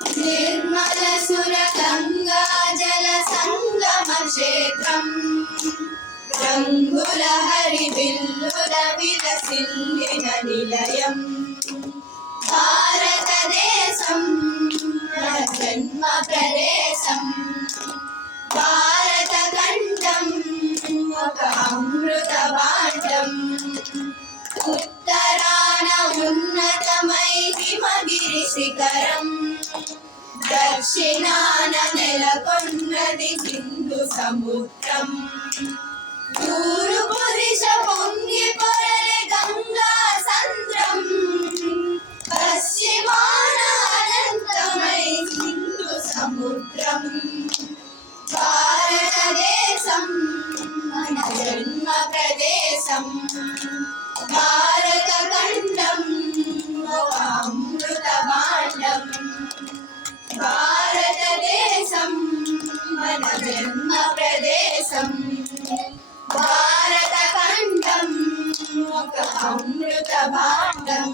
నిర్మల సుర గంగా జల సంగమ క్షేత్రం రంగుల హరి బిల్లుల విలసిల్లిన నిలయం భారతదేశం మన జన్మ ప్రదేశం భారత ఖండం ఒక అమృత భాండం ఉత్తరాన ఉన్నతమై హిమగిరి శిఖరం దక్షిణాన నెలకొన్నది సింధు సముద్రం తూర్పు దిశ పొంగి పొరలే గంగా సంద్రం పశ్చిమాన అనంతమై సింధు సముద్రం భారతదేశం మన జన్మ ప్రదేశం భారత ఖండం ఒక అమృత భాండం భారతదేశం మన జన్మ ప్రదేశం భారత ఖండం ఒక అమృత భాండం